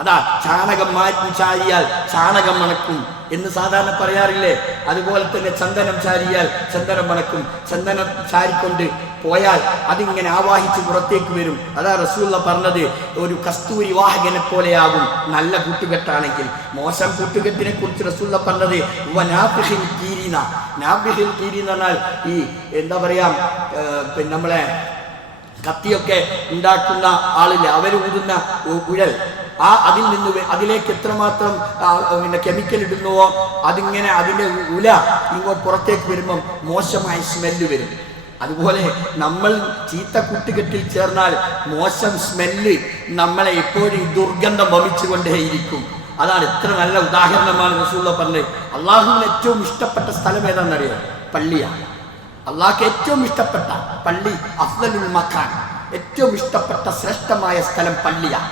അതാ ചാണകം മാറ്റി ചാരിയാൽ ചാണകം മണക്കും എന്ന് സാധാരണ പറയാറില്ലേ? അതുപോലെ തന്നെ ചന്ദനം ചാരിയാൽ ചന്ദനം മണക്കും. ചന്ദനം ചാരിക്കൊണ്ട് പോയാൽ അതിങ്ങനെ ആവാഹിച്ച് പുറത്തേക്ക് വരും. അതാ റസൂലുള്ള പറഞ്ഞത്, ഒരു കസ്തൂരി വാഹകനെ പോലെയാകും നല്ല കൂട്ടുകെട്ടാണെങ്കിൽ. മോശം കൂട്ടുകെട്ടിനെ കുറിച്ച് റസൂലുള്ള പറഞ്ഞത് നാബിഹിൽ കീരീന. നാബിഹിൽ കീരീന എന്നാൽ ഈ എന്താ പറയാ, നമ്മളെ കത്തിയൊക്കെ ഉണ്ടാക്കുന്ന ആളില്ലേ, അവർ ഊതുന്ന കുഴൽ, അതിൽ നിന്ന് അതിലേക്ക് എത്രമാത്രം കെമിക്കൽ ഇടുന്നുവോ അതിങ്ങനെ അതിൻ്റെ ഉല ഇങ്ങോട്ട് പുറത്തേക്ക് വരുമ്പം മോശമായ സ്മെല്ല് വരും. അതുപോലെ നമ്മൾ ചീത്ത കൂട്ടുകെട്ടിൽ ചേർന്നാൽ മോശം സ്മെല്ല് നമ്മളെ എപ്പോഴും ദുർഗന്ധം വമിച്ചുകൊണ്ടേയിരിക്കും. അതാണ് എത്ര നല്ല ഉദാഹരണമാണ് റസൂലുള്ള പറഞ്ഞത്. അള്ളാഹുവിന് ഏറ്റവും ഇഷ്ടപ്പെട്ട സ്ഥലം ഏതാണെന്നറിയാം? പള്ളിയാണ്. അള്ളാഹ്ക്ക് ഏറ്റവും ഇഷ്ടപ്പെട്ട പള്ളി, അഫ്ദലുൽ മക്കാൻ, ഏറ്റവും ഇഷ്ടപ്പെട്ട ശ്രേഷ്ഠമായ സ്ഥലം പള്ളിയാണ്.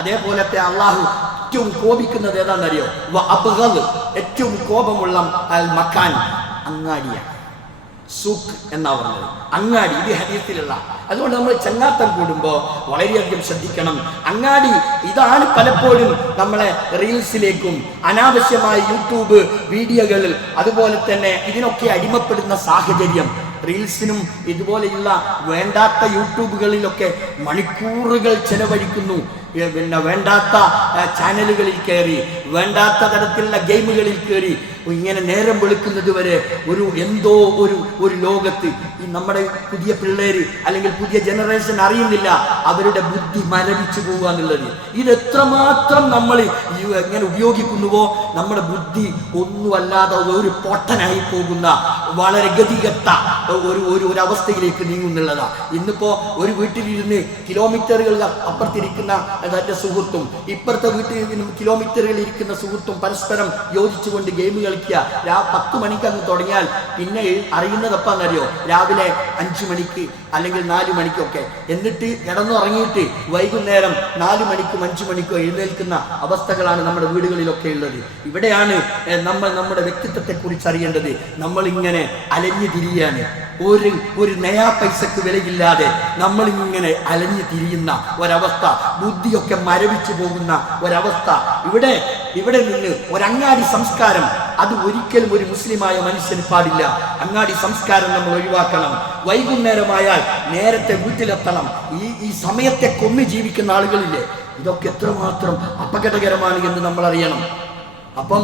അതേപോലത്തെ അള്ളാഹു ഏറ്റവും കോപിക്കുന്നത് ഏതാണെന്നറിയോ? ഏറ്റവും കോപമുള്ള അൽ മക്കാൻ, അങ്ങാടിയാണ്. സൂക്ക് എന്നാ പറഞ്ഞത്, അങ്ങാടി. ഇത് ഹദീസിലുള്ള. അതുകൊണ്ട് നമ്മൾ ചങ്ങാത്തം കൂടുമ്പോൾ വളരെയധികം ശ്രദ്ധിക്കണം. അങ്ങാടി ഇതാണ് പലപ്പോഴും നമ്മളെ റീൽസിലേക്കും അനാവശ്യമായ യൂട്യൂബ് വീഡിയോകളിൽ അതുപോലെ തന്നെ ഇതിനൊക്കെ അടിമപ്പെടുന്ന സാഹചര്യം. റീൽസിനും ഇതുപോലെയുള്ള വേണ്ടാത്ത യൂട്യൂബുകളിലൊക്കെ മണിക്കൂറുകൾ ചെലവഴിക്കുന്നു. പിന്നെ വേണ്ടാത്ത ചാനലുകളിൽ കയറി, വേണ്ടാത്ത തരത്തിലുള്ള ഗെയിമുകളിൽ കയറി ഇങ്ങനെ നേരം വെളുക്കുന്നത് വരെ എന്തോ ഒരു ലോകത്ത് ഈ നമ്മുടെ പുതിയ പിള്ളേര് അല്ലെങ്കിൽ പുതിയ ജനറേഷൻ അറിയുന്നില്ല അവരുടെ ബുദ്ധി മരവിച്ചു പോകുക എന്നുള്ളത്. ഇതെത്രമാത്രം നമ്മൾ എങ്ങനെ ഉപയോഗിക്കുന്നുവോ നമ്മുടെ ബുദ്ധി ഒന്നുമല്ലാതെ ഒരു പൊട്ടനായി പോകുന്ന വളരെ ഗതികെട്ട ഒരു അവസ്ഥയിലേക്ക് നീങ്ങുന്നുള്ളതാ. ഇന്നിപ്പോ ഒരു വീട്ടിലിരുന്ന് കിലോമീറ്ററുകൾ അപ്പുറത്തിരിക്കുന്ന തന്റെ സുഹൃത്തും ഇപ്പുറത്തെ വീട്ടിൽ കിലോമീറ്ററുകൾ ഇരിക്കുന്ന സുഹൃത്തും പരസ്പരം യോജിച്ചുകൊണ്ട് ഗെയിം കളിക്കുക. 10 മണിക്ക് അങ്ങ് തുടങ്ങിയാൽ പിന്നെ അറിയുന്നതപ്പാന്നറിയോ? രാവിലെ 5 മണിക്ക് അല്ലെങ്കിൽ 4 മണിക്കൊക്കെ. എന്നിട്ട് കിടന്നുറങ്ങിയിട്ട് വൈകുന്നേരം 4 മണിക്കും 5 മണിക്കോ എഴുന്നേൽക്കുന്ന അവസ്ഥകളാണ് നമ്മുടെ വീടുകളിലൊക്കെ ഉള്ളത്. ഇവിടെയാണ് നമ്മൾ നമ്മുടെ വ്യക്തിത്വത്തെ കുറിച്ച് അറിയേണ്ടത്. നമ്മളിങ്ങനെ അലഞ്ഞു തിരിയാണ്. ഒരു നയാ പൈസക്ക് വിലയില്ലാതെ നമ്മളിങ്ങനെ അലഞ്ഞു തിരിയുന്ന ഒരവസ്ഥ, ബുദ്ധിയൊക്കെ മരവിച്ചു പോകുന്ന ഒരവസ്ഥ. ഇവിടെ നിന്ന് ഒരങ്ങാടി സംസ്കാരം അത് ഒരിക്കലും ഒരു മുസ്ലിമായ മനുഷ്യന് പാടില്ല. അങ്ങാടി സംസ്കാരം നമ്മൾ ഒഴിവാക്കണം. വൈകുന്നേരമായാൽ നേരത്തെ വീട്ടിലെത്തണം. ഈ സമയത്തെ കൊന്നു ജീവിക്കുന്ന ആളുകളില്ലേ, ഇതൊക്കെ എത്രമാത്രം അപകടകരമാണ് എന്ന് നമ്മൾ അറിയണം. അപ്പം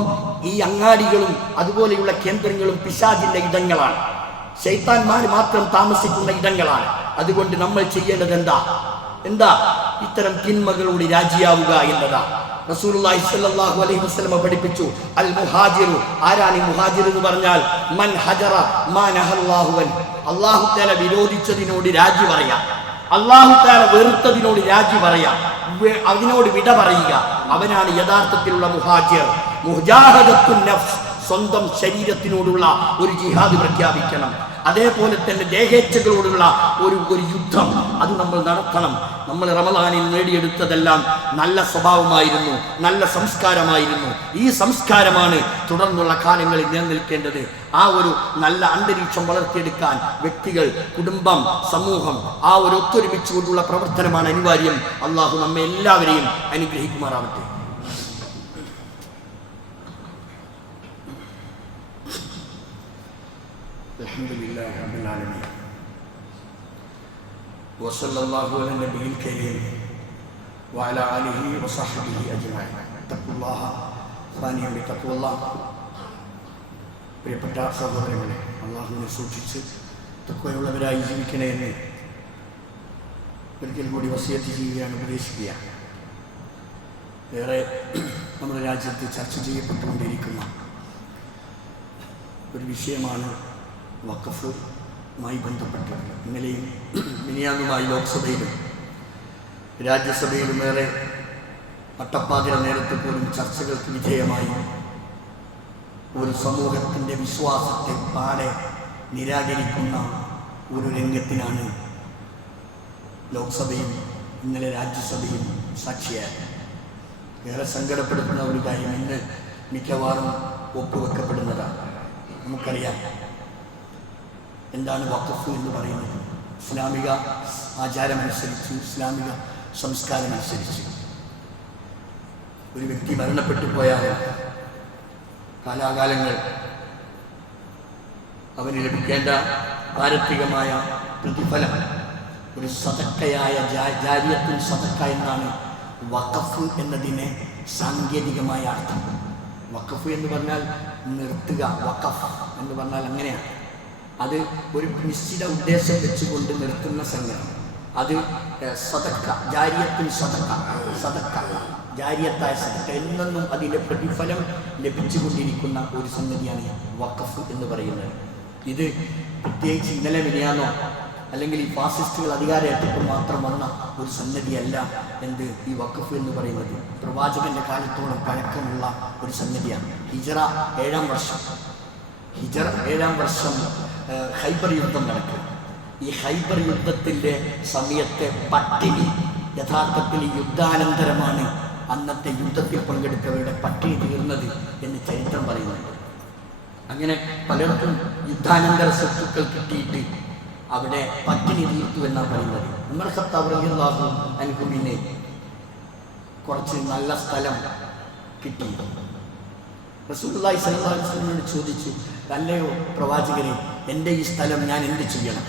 ഈ അങ്ങാടികളും അതുപോലെയുള്ള കേന്ദ്രങ്ങളും പിശാചിന്റെ ഇടങ്ങളാണ്, ശൈത്താന്മാർ മാത്രം താമസിക്കുന്ന ഇടങ്ങളാണ്. അതുകൊണ്ട് നമ്മൾ ചെയ്യേണ്ടത് എന്താ? ഇത്തരം തിന്മകളോട് രാജിയാവുക എന്നതാ. റസൂലുള്ളാഹി സ്വല്ലല്ലാഹു അലൈഹി വസല്ലം പഠിപ്പിച്ചു, അൽ മുഹാജിറു, ആരാണ് ഈ മുഹാജിർ എന്ന് പറഞ്ഞാൽ? മൻ ഹജറ മാ നഹല്ലാഹു അൻ, അല്ലാഹു തആല വിരോധിച്ചതിനോട് രാജി പറയാം, അല്ലാഹു തആല വെറുത്തതിനോട് രാജി പറയാം, അതിനോട് വിട പറയുക. അവനാണ് യഥാർത്ഥത്തിലുള്ള മുഹാജിർ. മുജാഹദത്തുൻ നഫ്സ്, സ്വന്തം ശരീരത്തിനോടുള്ള ഒരു ജിഹാദ് പ്രഖ്യാപിക്കണം. അതേപോലെ തന്നെ ദേഹേച്ഛകളോടുള്ള ഒരു യുദ്ധം അത് നമ്മൾ നടത്തണം. നമ്മൾ റമളാനിൽ നേടിയെടുത്തതെല്ലാം നല്ല സ്വഭാവമായിരുന്നു, നല്ല സംസ്കാരമായിരുന്നു. ഈ സംസ്കാരമാണ് തുടർന്നുള്ള കാലങ്ങളിൽ നിലനിൽക്കേണ്ടത്. ആ ഒരു നല്ല അന്തരീക്ഷം വളർത്തിയെടുക്കാൻ വ്യക്തികൾ, കുടുംബം, സമൂഹം ആ ഒരു ഒത്തൊരുമിച്ചുകൊണ്ടുള്ള പ്രവർത്തനമാണ് അനിവാര്യം. അള്ളാഹു നമ്മെ എല്ലാവരെയും അനുഗ്രഹിക്കുമാറാവട്ടെ. അൽഹംദുലില്ലാഹി റബ്ബിൽ ആലമീൻ വസല്ലല്ലാഹു അലാ നബിയിൽ കരീം വഅലാ ആലിഹി വസഹ്ബിഹി അജ്മഈൻ. തഖ്വല്ലാഹ സാനിയം ബിതഖ്വല്ലാഹ്. പ്രിയപ്പെട്ട സഹോദരങ്ങളെ, അല്ലാഹുവിനെ സൂക്ഷിച്ച് തഖ്വയുള്ളവരായി ജീവിക്കണേ എന്ന് ഒരിക്കൽ കൂടി വസിയത്ത് ചെയ്യുകയാണ്, ഉപദേശിക്കുകയാണ്. ഏറെ നമ്മുടെ രാജ്യത്ത് ചർച്ച ചെയ്യപ്പെട്ടുകൊണ്ടിരിക്കുന്ന ഒരു വിഷയമാണ് വഖഫുമായി ബന്ധപ്പെട്ടത്. ഇന്നലെയും മിനിയാന്നുമായി ലോക്സഭയിലും രാജ്യസഭയിലും ഏറെ അട്ടപ്പാതിര നേരത്തെ പോലും ചർച്ചകൾക്ക് വിധേയമായി ഒരു സമൂഹത്തിൻ്റെ വിശ്വാസത്തെ പാടെ നിരാകരിക്കുന്ന ഒരു രംഗത്തിനാണ് ലോക്സഭയും ഇന്നലെ രാജ്യസഭയും സാക്ഷിയായത്. ഏറെ സങ്കടപ്പെടുത്തുന്ന ഒരു കാര്യം ഇന്ന് മിക്കവാറും ഒപ്പുവെക്കപ്പെടുന്നതാണ്. നമുക്കറിയാം എന്താണ് വഖഫ് എന്ന് പറയുന്നത്. ഇസ്ലാമിക ആചാരമനുസരിച്ച്, ഇസ്ലാമിക സംസ്കാരമനുസരിച്ച് ഒരു വ്യക്തി മരണപ്പെട്ടു പോയാൽ കാലാകാലങ്ങൾ അവന് ലഭിക്കേണ്ട പാരത്രികമായ പ്രതിഫലം ഒരു സദക്കയായ ജാരിയത്തുൽ സദക്ക എന്നാണ് വഖഫ് എന്നതിന് സാങ്കേതികമായ അർത്ഥം. വഖഫ് എന്ന് പറഞ്ഞാൽ നിർത്തുക, വഖഫ് എന്ന് പറഞ്ഞാൽ അങ്ങനെയാണ്. അത് ഒരു നിശ്ചിത ഉദ്ദേശം വെച്ചുകൊണ്ട് നിർത്തുന്ന സംഗതി. അത് സദക്ക, ജാരിയത്തുൽ സദക്ക, സദക്ക ജാരിയത്തായ സദക്ക എന്നും അതിൻ്റെ പ്രതിഫലം ലഭിച്ചുകൊണ്ടിരിക്കുന്ന ഒരു സംഗതിയാണ് വഖഫ് എന്ന് പറയുന്നത്. ഇത് പ്രത്യേകിച്ച് ഇന്നലെ മിനിയാന്നോ അല്ലെങ്കിൽ ഈ ഫാസിസ്റ്റുകൾ അധികാരമേറ്റപ്പോൾ മാത്രം വന്ന ഒരു സംഗതിയല്ല. ഈ വഖഫ് എന്ന് പറയുന്നത് പ്രവാചകന്റെ കാലത്തോളം പഴക്കമുള്ള ഒരു സംഗതിയാണ്. ഹിജറ 7-ാം വർഷം ഖൈബർ യുദ്ധം നടക്കും. ഈ ഖൈബർ യുദ്ധത്തിൻ്റെ സമയത്തെ പട്ടിണി യഥാർത്ഥത്തിൽ യുദ്ധാനന്തരമാണ് അന്നത്തെ യുദ്ധത്തിൽ പങ്കെടുത്തവരുടെ പട്ടിണി തീർന്നത് എന്ന് ചരിത്രം പറയുന്നുണ്ട്. അങ്ങനെ പലർക്കും യുദ്ധാനന്തര സ്വത്തുക്കൾ കിട്ടിയിട്ട് അവിടെ പട്ടിണി തീർത്തു എന്നാണ് പറയുന്നത്. ഉമർ ഖത്താബ് റളിയല്ലാഹു അൻഹുവിന് കുറച്ച് നല്ല സ്ഥലം കിട്ടി. റസൂലുള്ളാഹി സ്വല്ലല്ലാഹു അലൈഹി വസല്ലമയോട് ചോദിച്ചു, അല്ലയോ പ്രവാചകരെ, എൻ്റെ ഈ സ്ഥലം ഞാൻ എന്ത് ചെയ്യണം?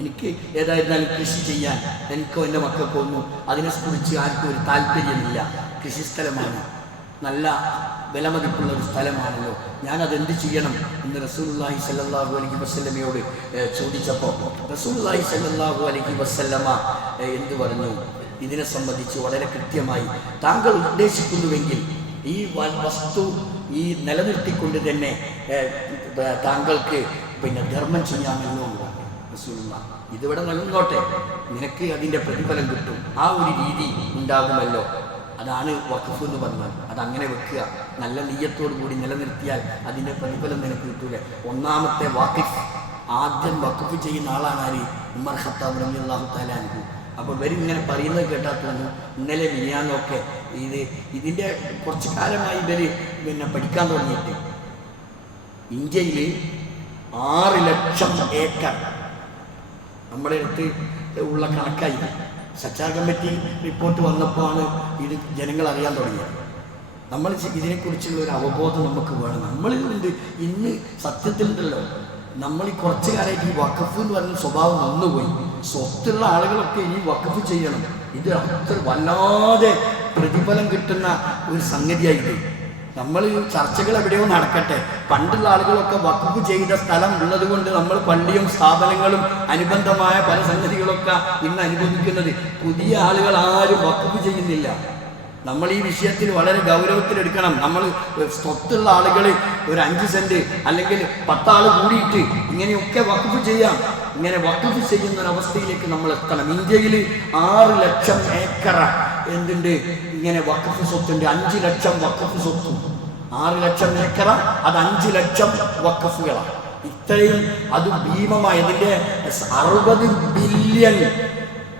എനിക്ക് ഏതായിരുന്നാലും കൃഷി ചെയ്യാൻ എനിക്കോ എൻ്റെ മക്കൾക്കോ ഒന്നും അതിനെക്കുറിച്ച് ആർക്കും ഒരു താല്പര്യമില്ല. കൃഷിസ്ഥലമാണ്, നല്ല വിലമതിപ്പുള്ള ഒരു സ്ഥലമാണല്ലോ, ഞാനതെന്ത് ചെയ്യണം എന്ന് റസൂലുള്ളാഹി സ്വല്ലല്ലാഹു അലൈഹി വസല്ലമയോട് ചോദിച്ചപ്പോൾ റസൂലുള്ളാഹി സ്വല്ലല്ലാഹു അലൈഹി വസല്ലമ എന്ത് പറഞ്ഞു? ഇതിനെ സംബന്ധിച്ച് വളരെ കൃത്യമായി, താങ്കൾ ഉദ്ദേശിക്കുന്നുവെങ്കിൽ ഈ വസ്തു ഈ നിലനിർത്തിക്കൊണ്ട് തന്നെ താങ്കൾക്ക് ധർമ്മം ചെയ്യാമല്ലോ എന്ന് പറഞ്ഞു റസൂലുള്ളാഹി. ഇതിവിടെ നിലനിന്നോട്ടെ, നിനക്ക് അതിൻ്റെ പ്രതിഫലം കിട്ടും, ആ ഒരു രീതി ഉണ്ടാകുമല്ലോ. അതാണ് വഖഫ് എന്ന് പറഞ്ഞാൽ. അതങ്ങനെ വെക്കുക, നല്ല നീയത്തോടു കൂടി നിലനിർത്തിയാൽ അതിൻ്റെ പ്രതിഫലം നിനക്ക് കിട്ടൂലേ. ഒന്നാമത്തെ വാഖിഫ്, ആദ്യം വഖഫ് ചെയ്യുന്ന ആളാണ് ആര്? ഉമർ ഖത്താബ് റളിയല്ലാഹു തആല അൻഹു. അപ്പോൾ ഇവരിങ്ങനെ പറയുന്നത് കേട്ടാൽ തോന്നുന്നു ഇന്നലെ മിനിയാന്നൊക്കെ ഇതിൻ്റെ കുറച്ച് കാലമായി ഇവർ പഠിക്കാൻ തുടങ്ങിയിട്ട് ഇന്ത്യയിൽ 6 ലക്ഷം ഏക്കർ നമ്മുടെ അടുത്ത് ഉള്ള കണക്കായി. സച്ചാർ കമ്മിറ്റി റിപ്പോർട്ട് വന്നപ്പോഴാണ് ഇത് ജനങ്ങൾ അറിയാൻ തുടങ്ങിയത്. നമ്മൾ ഇതിനെക്കുറിച്ചുള്ള ഒരു അവബോധം നമുക്ക് വേണം. നമ്മളിലുണ്ട് ഇന്ന് സത്യത്തിലുണ്ടല്ലോ. നമ്മൾ ഈ കുറച്ച് കാലമായിട്ട് ഈ വഖഫ് എന്ന് പറയുന്ന സ്വഭാവം വന്നുപോയി. സ്വത്തുള്ള ആളുകളൊക്കെ ഈ വഖഫ് ചെയ്യണം. ഇത് അത്ര വല്ലാതെ പ്രതിഫലം കിട്ടുന്ന ഒരു സംഗതിയായിട്ട് നമ്മൾ ചർച്ചകൾ എവിടെയോ നടക്കട്ടെ. പണ്ടുള്ള ആളുകളൊക്കെ വഖഫ് ചെയ്ത സ്ഥലം ഉള്ളത് കൊണ്ട് നമ്മൾ പള്ളിയും സ്ഥാപനങ്ങളും അനുബന്ധമായ പല സംഗതികളൊക്കെ ഇന്ന് അനുഭവിക്കുന്നത്. പുതിയ ആളുകൾ ആരും വഖഫ് ചെയ്യുന്നില്ല. നമ്മൾ ഈ വിഷയത്തിൽ വളരെ ഗൗരവത്തിലെടുക്കണം. നമ്മൾ സ്വത്തുള്ള ആളുകൾ ഒരു 5 സെന്റ് അല്ലെങ്കിൽ 10 ആൾ കൂടിയിട്ട് ഇങ്ങനെയൊക്കെ വഖഫ് ചെയ്യാം. ഇങ്ങനെ വഖഫ് ചെയ്യുന്നൊരവസ്ഥയിലേക്ക് നമ്മൾ എത്തണം. ഇന്ത്യയിൽ 6 ലക്ഷം ഏക്കർ എന്തുണ്ട് ഇങ്ങനെ വഖഫ് സ്വത്തുണ്ട്. 5 ലക്ഷം വഖഫ് സ്വത്തും. 6 ലക്ഷം ഏക്കർ, അത് 5 ലക്ഷം വഖഫുകളാണ്. ഇത്രയും അത് ഭീമമായ ഇതിൻ്റെ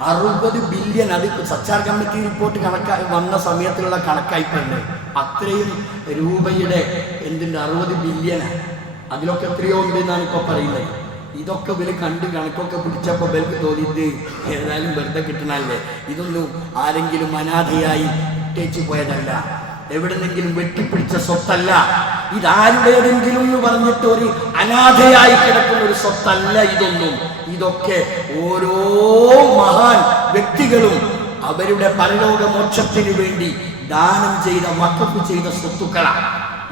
60 ബില്യൺ അത് സച്ചാർ കമ്മിറ്റി റിപ്പോർട്ട് വന്ന സമയത്തുള്ള കണക്കായിട്ടുണ്ട്. അത്രയും രൂപയുടെ 60 ബില്യനാണ്. അതിലൊക്കെ എത്രയോ ഉണ്ട് എന്നാണ് ഇപ്പോൾ പറയുന്നത്. ഇതൊക്കെ കണ്ട് കണക്കൊക്കെ പിടിച്ചപ്പോൾ ഇവർക്ക് തോന്നിയിട്ട് ഏതായാലും വെറുതെ കിട്ടണല്ലേ, ഇതൊന്നും ആരെങ്കിലും അനാഥയായി ഇട്ടേച്ചു പോയതല്ല, എവിടെന്നെങ്കിലും വെട്ടിപ്പിടിച്ച സ്വത്തല്ല, ഇതാരുടേതെങ്കിലും എന്ന് പറഞ്ഞിട്ട് ഒരു അനാഥയായി കിടക്കുന്ന ഒരു സ്വത്തല്ല ഇതൊന്നും. ഇതൊക്കെ ഓരോ മഹാൻ വ്യക്തികളും അവരുടെ പരലോക മോക്ഷത്തിന് വേണ്ടി ദാനം ചെയ്ത വഖഫ് ചെയ്ത സ്വത്തുക്കളാണ്.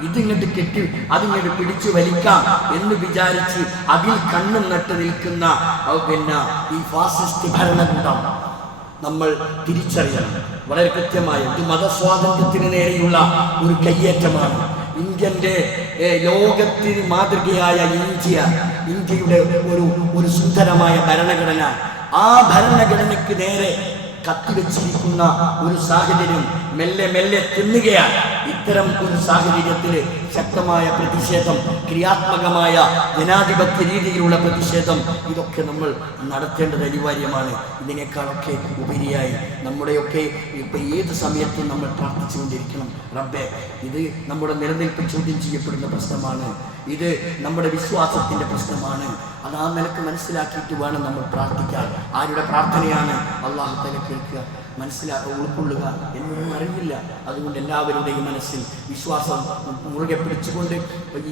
ഇതിങ്ങോട്ട് കെട്ടി അതിങ്ങോട്ട് പിടിച്ചു വലിക്കാം എന്ന് വിചാരിച്ച് അതിൽ കണ്ണും നട്ട് നിൽക്കുന്ന പിന്നെ ഈ ഫാസിസ്റ്റ് ഭരണകൂടം നമ്മൾ തിരിച്ചറിയണം. വളരെ കൃത്യമായ ഇത് മതസ്വാതന്ത്ര്യത്തിന് നേരെയുള്ള ഒരു കയ്യേറ്റമാണ്. ഇന്ത്യൻ്റെ ലോകത്തിന് മാതൃകയായ ഇന്ത്യയുടെ ഒരു സുന്ദരമായ ഭരണഘടന, ആ ഭരണഘടനയ്ക്ക് നേരെ കത്തിവെച്ചിരിക്കുന്ന ഒരു സാഹചര്യം മെല്ലെ മെല്ലെ തിന്നുകയാണ്. ഇത്തരം ഒരു സാഹചര്യത്തിൽ ശക്തമായ പ്രതിഷേധം, ക്രിയാത്മകമായ ജനാധിപത്യ രീതിയിലുള്ള പ്രതിഷേധം, ഇതൊക്കെ നമ്മൾ നടത്തേണ്ടത് അനിവാര്യമാണ്. ഇതിനേക്കാളൊക്കെ ഉപരിയായി നമ്മുടെയൊക്കെ ഇപ്പം ഏത് സമയത്തും നമ്മൾ പ്രാർത്ഥിച്ചുകൊണ്ടിരിക്കണം. റബ്ബേ, ഇത് നമ്മുടെ നിലനിൽപ്പ് ചോദ്യം ചെയ്യപ്പെടുന്ന പ്രശ്നമാണ്, ഇത് നമ്മുടെ വിശ്വാസത്തിൻ്റെ പ്രശ്നമാണ്. അത് ആ നിലക്ക് മനസ്സിലാക്കിയിട്ട് വേണം നമ്മൾ പ്രാർത്ഥിക്കാൻ. ആരുടെ പ്രാർത്ഥനയാണ് അള്ളാഹു തആല കേൾക്കുക, ഉൾക്കൊള്ളുക എന്നൊന്നും അറിയില്ല. അതുകൊണ്ട് എല്ലാവരുടെയും മനസ്സിൽ വിശ്വാസം മുറുകെ പിടിച്ചുകൊണ്ട്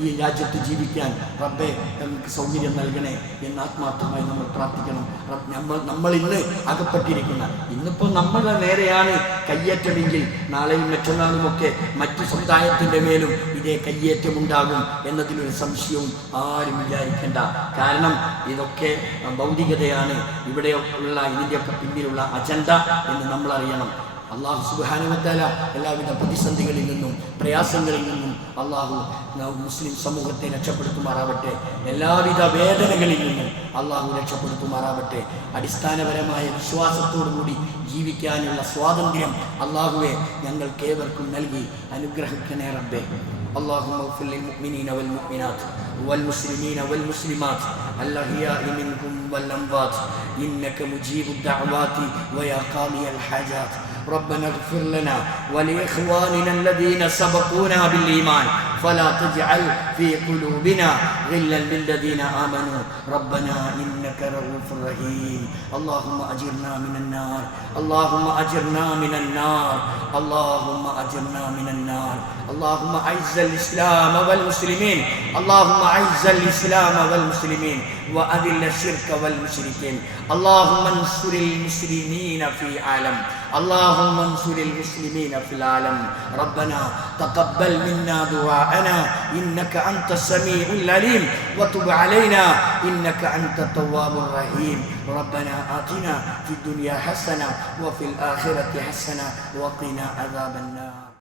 ഈ രാജ്യത്ത് ജീവിക്കാൻ റബ്ബേ നമുക്ക് സൗകര്യം നൽകണേ എന്ന് ആത്മാർത്ഥമായി നമ്മൾ പ്രാർത്ഥിക്കണം. നമ്മൾ ഇന്ന് അകപ്പെട്ടിരിക്കുന്ന, ഇന്നിപ്പോൾ നമ്മളുടെ നേരെയാണ് കയ്യേറ്റമെങ്കിൽ നാളെയും മറ്റന്നാളുമൊക്കെ മറ്റു സമുദായത്തിൻ്റെ മേലും ഇതേ കയ്യേറ്റമുണ്ടാകും എന്നതിലൊരു സംശയവും ആരും വിചാരിക്കേണ്ട. കാരണം ഇതൊക്കെ ഭൗതികതയാണ്, ഇവിടെ ഉള്ള ഇതിൻ്റെയൊക്കെ പിന്നിലുള്ള അജണ്ട എന്ന് നമ്മൾ അറിയണം. അള്ളാഹു സുബ്ഹാനഹു വ തആല എല്ലാവിധ പ്രതിസന്ധികളിൽ നിന്നും പ്രയാസങ്ങളിൽ നിന്നും അള്ളാഹു മുസ്ലിം സമൂഹത്തെ രക്ഷപ്പെടുത്തുമാറാവട്ടെ. എല്ലാവിധ വേദനകളിൽ നിന്നും അള്ളാഹു രക്ഷപ്പെടുത്തുമാറാവട്ടെ. അടിസ്ഥാനപരമായ വിശ്വാസത്തോടുകൂടി ജീവിക്കാനുള്ള സ്വാതന്ത്ര്യം അള്ളാഹുവെ ഞങ്ങൾക്കേവർക്കും നൽകി അനുഗ്രഹിക്കണേ റബ്ബേ. اللهم اغفر للمؤمنين والمؤمنات والمسلمين والمسلمات الأحياء منهم والأموات إنك مجيب الدعوات ويا قاضي الحاجات. ربنا اغفر لنا ولإخواننا الذين سبقونا بالإيمان فلا تجعل في قلوبنا غلا للذين آمنوا ربنا إنك رؤوف رحيم. اللهم أجرنا من النار، اللهم أجرنا من النار، اللهم أجرنا من النار. اللهم أعز الإسلام والمسلمين، اللهم أعز الإسلام والمسلمين وأذل الشرك والمشركين. اللهم انصر المسلمين في العالم، اللهم انصر المسلمين في العالم. ربنا تقبل منا دعاءنا إنك أنت السميع العليم وتب علينا إنك أنت التواب الرحيم. ربنا آتنا في الدنيا حسنة وفي الآخرة حسنة وقنا عذاب النار.